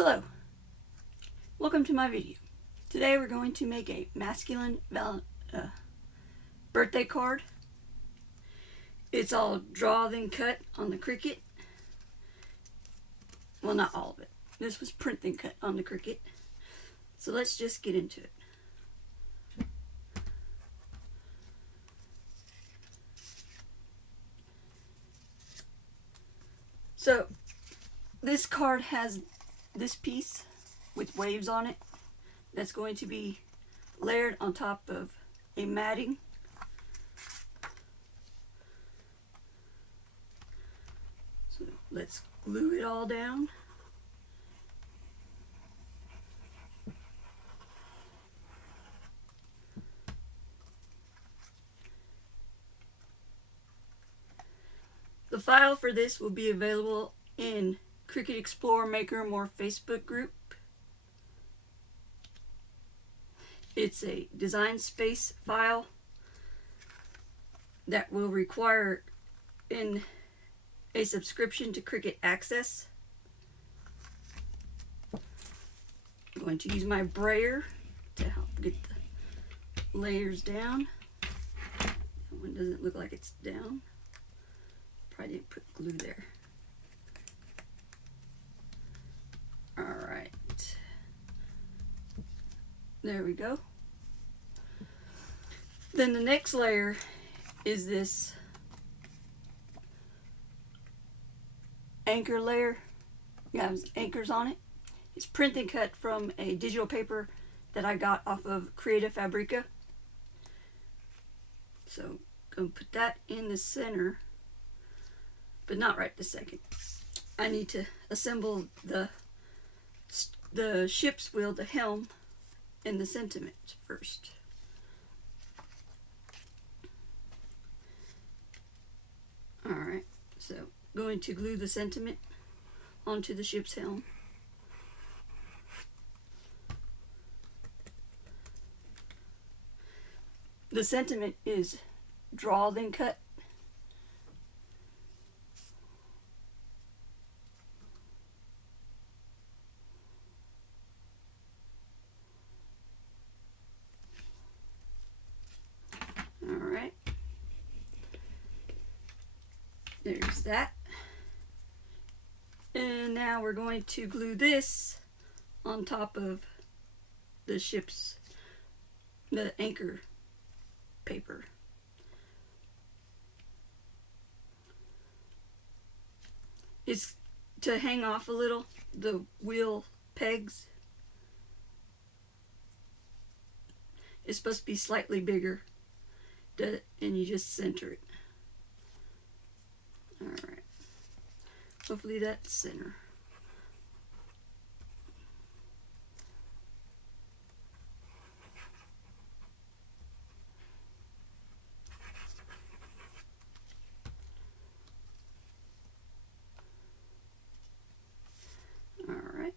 Hello, welcome to my video. Today we're going to make a masculine birthday card. It's all draw then cut on the Cricut. Well, not all of it. This was print then cut on the Cricut. So let's just get into it. So this card has this piece with waves on it that's going to be layered on top of a matting. So let's glue it all down. The file for this will be available in Cricut Explorer Maker More Facebook group. It's a design space file that will require a subscription to Cricut Access. I'm going to use my brayer to help get the layers down. That one doesn't look like it's down. Probably didn't put glue there. Alright. There we go. Then the next layer is this anchor layer. It has anchors on it. It's print and cut from a digital paper that I got off of Creative Fabrica. So gonna put that in the center, but not right this second. I need to assemble the ship's wheel, the helm, and the sentiment first. Alright, so going to glue the sentiment onto the ship's helm. The sentiment is draw then cut. Alright, there's that. And now we're going to glue this on top of the the anchor paper. It's to hang off a little, the wheel pegs. It's supposed to be slightly bigger, and you just center it. Alright, hopefully that's center. Alright.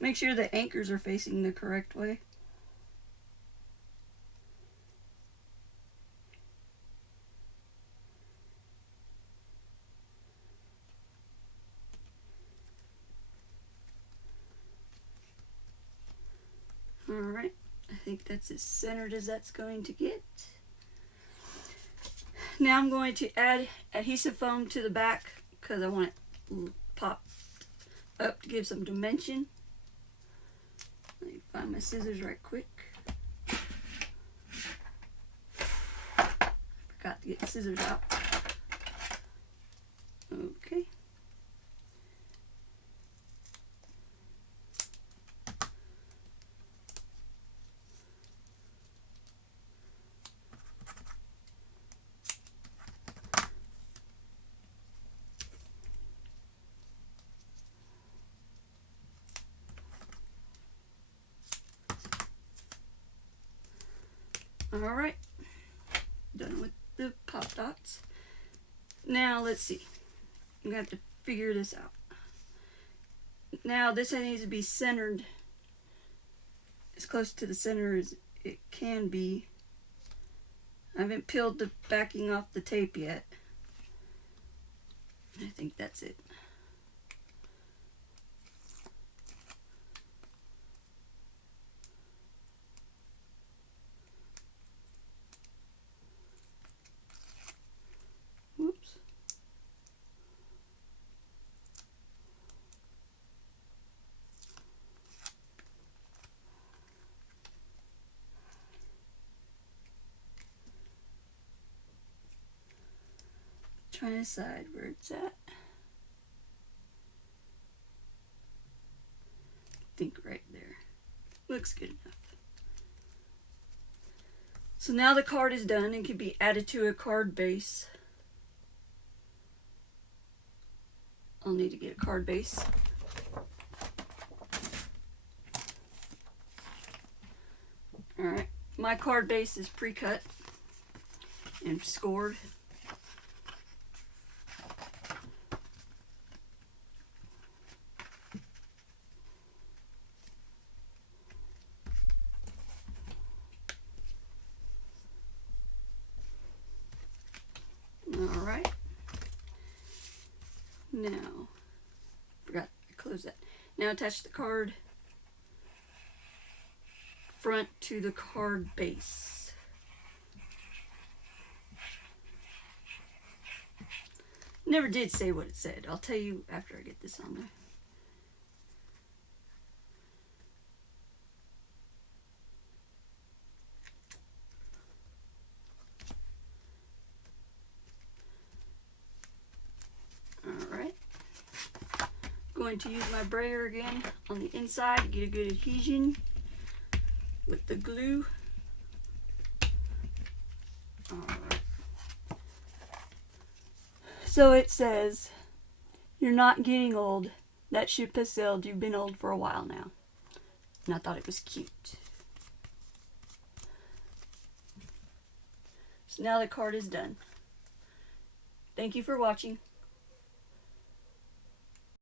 Make sure the anchors are facing the correct way. Alright, I think that's as centered as that's going to get. Now I'm going to add adhesive foam to the back because I want it popped up to give some dimension. Let me find my scissors right quick. Forgot to get the scissors out. Okay. Alright, done with the pop dots. Now let's see. I'm going to have to figure this out. Now this needs to be centered as close to the center as it can be. I haven't peeled the backing off the tape yet. I think that's it. Whoops. Trying to decide where it's at. I think right there. Looks good enough. So now the card is done and can be added to a card base. I'll need to get a card base. Alright, my card base is pre-cut and scored. Alright. Now, forgot to close that. Now attach the card front to the card base. Never did say what it said. I'll tell you after I get this on there. Alright. Going to use my brayer again on the inside to get a good adhesion with the glue. Alright. So it says, "You're not getting old. That ship has sailed. You've been old for a while now." And I thought it was cute. So now the card is done. Thank you for watching.